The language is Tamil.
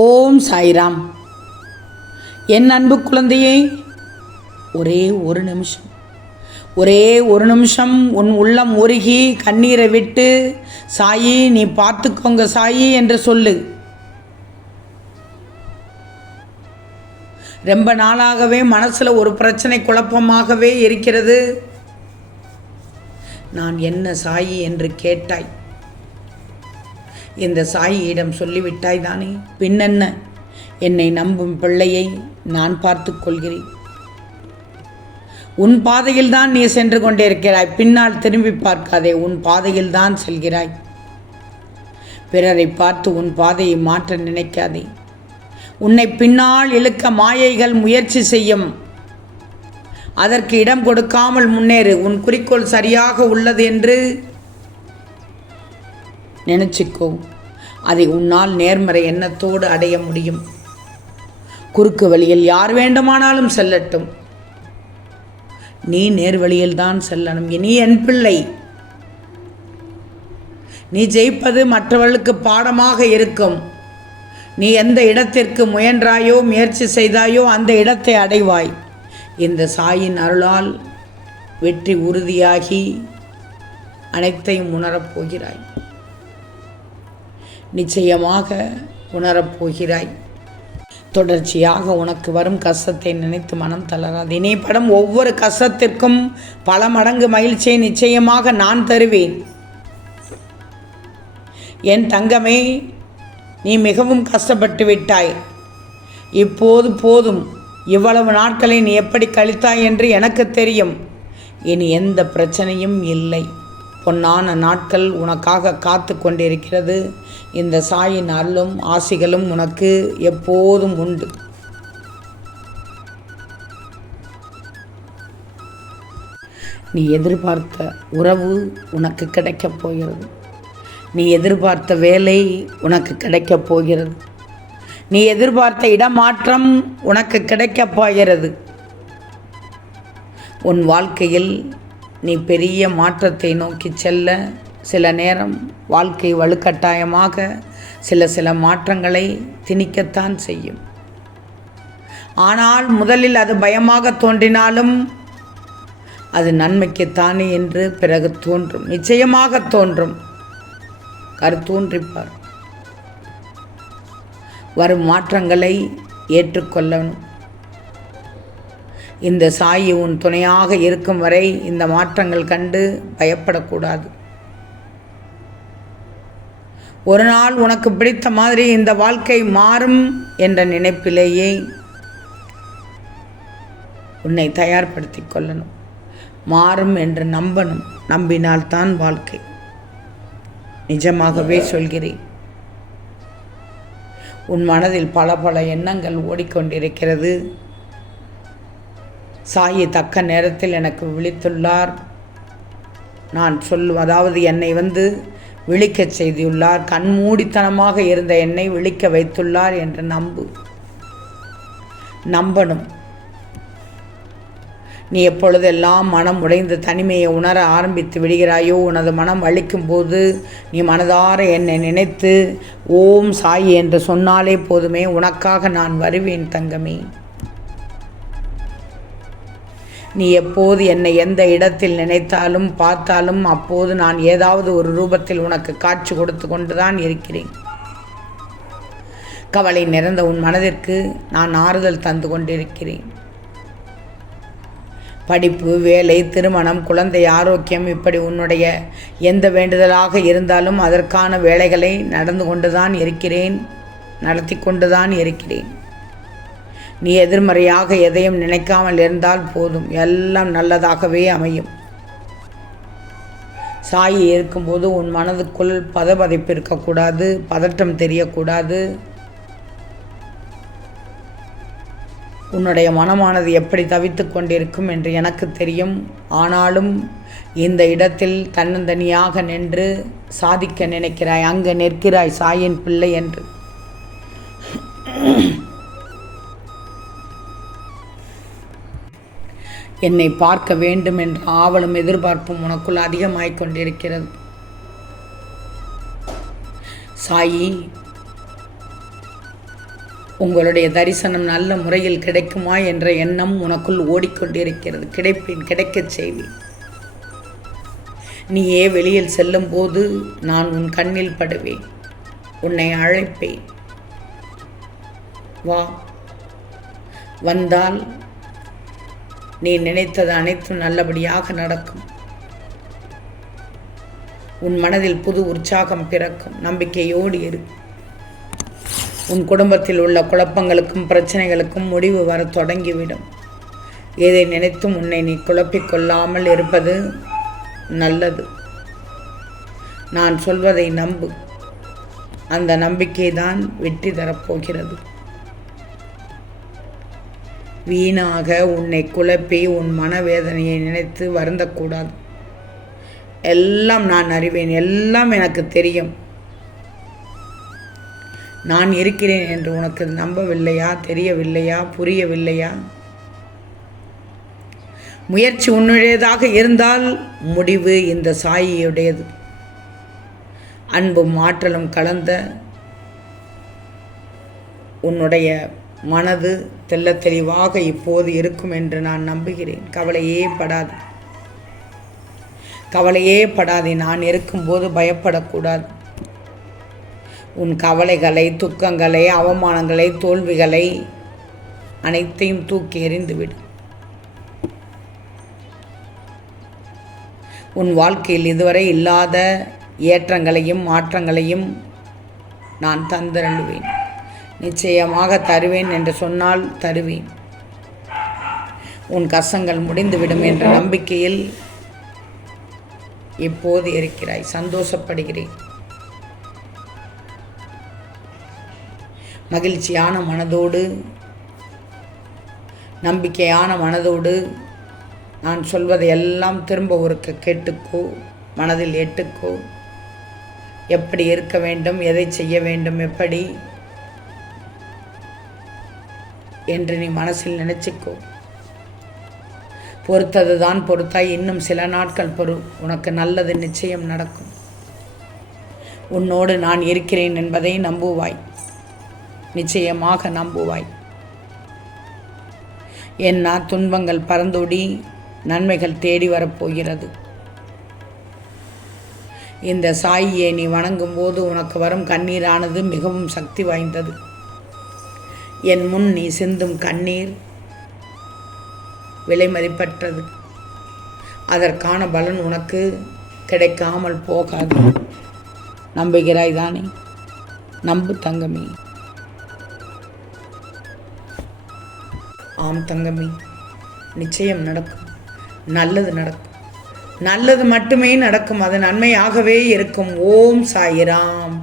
ஓம் சாய்ராம். என் அன்பு குழந்தையே ஒரே ஒரு நிமிஷம். ஒரே ஒரு நிமிஷம் உன் உள்ளம் உருகி கண்ணீரை விட்டு சாயி நீ பார்த்துக்கோங்க சாயி என்று சொல்லு. ரொம்ப நாளாகவே மனசில் ஒரு பிரச்சனை குழப்பமாகவே இருக்கிறது. நான் என்ன சாயி என்று கேட்டாய். இந்த சாயியிடம் சொல்லிவிட்டாய் தானே? பின்னென்ன? என்னை நம்பும் பிள்ளையை நான் பார்த்து கொள்கிறேன். உன் பாதையில்தான் நீ சென்று கொண்டிருக்கிறாய். பின்னால் திரும்பி பார்க்காதே உன் பாதையில்தான் செல்கிறாய். பிறரை பார்த்து உன் பாதையை மாற்ற நினைக்காதே. உன்னை பின்னால் இழுக்க மாயைகள் முயற்சி செய்யும். அதற்கு இடம் கொடுக்காமல் முன்னேறு. உன் குறிக்கோள் சரியாக உள்ளது என்று நினச்சிக்கோ. அதை உன்னால் நேர்மறை எண்ணத்தோடு அடைய முடியும். குறுக்கு வழியில் யார் வேண்டுமானாலும் செல்லட்டும். நீ நேர்வழியில் தான் செல்லணும். இனி என் பிள்ளை. நீ ஜெயிப்பது மற்றவர்களுக்கு பாடமாக இருக்கும். நீ எந்த இடத்திற்கு முயன்றாயோ முயற்சி செய்தாயோ அந்த இடத்தை அடைவாய். இந்த சாயின் அருளால் வெற்றி உறுதியாகி அனைத்தையும் உணரப் போகிறாய். நிச்சயமாக உணரப் போகிறாய். தொடர்ச்சியாக உனக்கு வரும் கஷ்டத்தை நினைத்து மனம் தளராது. இனி படம் ஒவ்வொரு கஷ்டத்திற்கும் பல மடங்கு மகிழ்ச்சியை நிச்சயமாக நான் தருவேன். என் தங்கமே நீ மிகவும் கஷ்டப்பட்டு விட்டாய். இப்போது போதும். இவ்வளவு நாட்களை நீ எப்படி கழித்தாய் என்று எனக்கு தெரியும். இனி எந்த பிரச்சனையும் இல்லை. பொன்னான நாட்கள் உனக்காக காத்து கொண்டிருக்கிறது இந்த சாயின் அருளும் ஆசிகளும் உனக்கு எப்போதும் உண்டு. நீ எதிர்பார்த்த உறவு உனக்கு கிடைக்கப் போகிறது. நீ எதிர்பார்த்த வேலை உனக்கு கிடைக்கப் போகிறது. நீ எதிர்பார்த்த இடமாற்றம் உனக்கு கிடைக்கப் போகிறது உன் வாழ்க்கையில் நீ பெரிய மாற்றத்தை நோக்கி செல்ல. சில நேரம் வாழ்க்கை வலுக்கட்டாயமாக சில சில மாற்றங்களை திணிக்கத்தான் செய்யும். ஆனால் முதலில் அது பயமாக தோன்றினாலும் அது நன்மைக்குத்தானே என்று பிறகு தோன்றும். நிச்சயமாக தோன்றும். கருத்தூன்றிப்பார் வரும் மாற்றங்களை ஏற்றுக்கொள்ளணும். இந்த சாயி உன் துணையாக இருக்கும் வரை இந்த மாற்றங்கள் கண்டு பயப்படக்கூடாது. ஒரு நாள் உனக்கு பிடித்த மாதிரி இந்த வாழ்க்கை மாறும் என்ற நினைப்பிலேயே உன்னை தயார்படுத்தி கொள்ளணும். மாறும் என்று நம்பணும். நம்பினால்தான் வாழ்க்கை. நிஜமாகவே சொல்கிறேன். உன் மனதில் பல பல எண்ணங்கள் ஓடிக்கொண்டிருக்கிறது. சாயி தக்க நேரத்தில் எனக்கு விழித்துள்ளார். நான் சொல்லும் அதாவது என்னை வந்து விழிக்கச் செய்துள்ளார். கண்மூடித்தனமாக இருந்த என்னை விழிக்க வைத்துள்ளார் என்று நம்பு. நம்பணும். நீ எப்பொழுதெல்லாம் மனம் உடைந்து தனிமையை உணர ஆரம்பித்து விடுகிறாயோ உனது மனம் வலிக்கும் போது நீ மனதார என்னை நினைத்து ஓம் சாயி என்று சொன்னாலே போதுமே உனக்காக நான் வருவேன் தங்கமே. நீ எப்போது என்னை எந்த இடத்தில் நினைத்தாலும் பார்த்தாலும் அப்போது நான் ஏதாவது ஒரு ரூபத்தில் உனக்கு காட்சி கொடுத்து கொண்டுதான் இருக்கிறேன். கவலை நிறைந்த உன் மனதிற்கு நான் ஆறுதல் தந்து கொண்டிருக்கிறேன். படிப்பு வேலை திருமணம் குழந்தை ஆரோக்கியம் இப்படி உன்னுடைய எந்த வேண்டுதலாக இருந்தாலும் அதற்கான வேலைகளை நடந்து கொண்டுதான் இருக்கிறேன் நடத்தி கொண்டுதான் இருக்கிறேன். நீ எதிர்மறையாக எதையும் நினைக்காமல் இருந்தால் போதும். எல்லாம் நல்லதாகவே அமையும். சாயி இருக்கும்போது உன் மனதுக்குள் பதபதைப்பு இருக்கக்கூடாது பதட்டம் தெரியக்கூடாது. உன்னுடைய மனமானது எப்படி தவித்து கொண்டிருக்கும் என்று எனக்கு தெரியும். ஆனாலும் இந்த இடத்தில் தன்னந்தனியாக நின்று சாதிக்க நினைக்கிறாய். அங்கே நிற்கிறாய் சாயின் பிள்ளை என்று. என்னை பார்க்க வேண்டும் என்ற ஆவலும் எதிர்பார்ப்பும் உனக்குள் அதிகமாய் கொண்டிருக்கிறது. சாயி உங்களுடைய தரிசனம் நல்ல முறையில் கிடைக்குமா என்ற எண்ணம் உனக்குள் ஓடிக்கொண்டிருக்கிறது. கிடைப்பேன் கிடைக்கச் செய்வேன். நீயே வெளியில் செல்லும்போது நான் உன் கண்ணில் படுவேன். உன்னை அழைப்பேன். வா. வந்தால் நீ நினைத்தது அனைத்தும் நல்லபடியாக நடக்கும். உன் மனதில் புது உற்சாகம் பிறக்கும். நம்பிக்கையோடு இரு. உன் குடும்பத்தில் உள்ள குழப்பங்களுக்கும் பிரச்சனைகளுக்கும் முடிவு வர தொடங்கிவிடும். எதை நினைத்தும் உன்னை நீ குழப்பிக்கொள்ளாமல் இருப்பது நல்லது. நான் சொல்வதை நம்பு. அந்த நம்பிக்கை தான் வெற்றி தரப்போகிறது. வீணாக உன்னை குழப்பி உன் மனவேதனையை நினைத்து வருந்தக்கூடாது. எல்லாம் நான் அறிவேன் எல்லாம் எனக்கு தெரியும். நான் இருக்கிறேன் என்று உனக்கு நம்பவில்லையா தெரியவில்லையா புரியவில்லையா? முயற்சி உன்னுடையதாக இருந்தால் முடிவு இந்த சாயியுடையது. அன்பும் ஆற்றலும் கலந்த உன்னுடைய மனது தெல்ல தெளிவாக இப்போது இருக்கும் என்று நான் நம்புகிறேன். கவலையே படாது. கவலையே படாதே நான் இருக்கும்போது பயப்படக்கூடாது. உன் கவலைகளை துக்கங்களை அவமானங்களை தோல்விகளை அனைத்தையும் தூக்கி எறிந்துவிடும் உன் வாழ்க்கையில் இதுவரை இல்லாத ஏற்றங்களையும் மாற்றங்களையும் நான் தந்திரண்டுவேன் நிச்சயமாக தருவேன் என்று சொன்னால் தருவேன். உன் கஷ்டங்கள் முடிந்துவிடும் என்ற நம்பிக்கையில் இப்போது இருக்கிறாய்? சந்தோஷப்படுகிறேன். மகிழ்ச்சியான மனதோடு நம்பிக்கையான மனதோடு நான் சொல்வதை எல்லாம் திரும்ப ஒருக்க கேட்டுக்கோ மனதில் எட்டுக்கோ எப்படி இருக்க வேண்டும் எதை செய்ய வேண்டும் எப்படி என்று நீ மனசில் நினச்சிக்கோ. பொறுத்தது தான் பொறுத்தாய் இன்னும் சில நாட்கள் பொறு உனக்கு நல்லது நிச்சயம் நடக்கும். உன்னோடு நான் இருக்கிறேன் என்பதை நம்புவாய். நிச்சயமாக நம்புவாய். என்ன துன்பங்கள் பறந்தோடி நன்மைகள் தேடி வரப்போகிறது. இந்த சாயியை நீ வணங்கும் போது உனக்கு வரும் கண்ணீரானது மிகவும் சக்தி வாய்ந்தது. என் முன் நீ சிந்தும் கண்ணீர் விலை மதிப்பற்றது அதற்கான பலன் உனக்கு கிடைக்காமல் போகாது. நம்புகிறாய் தானே? நம்பு தங்கமே. ஆம் தங்கமே நிச்சயம் நடக்கும். நல்லது நடக்கும். நல்லது மட்டுமே நடக்கும். அது நன்மையாகவே இருக்கும். ஓம் சாயிராம்.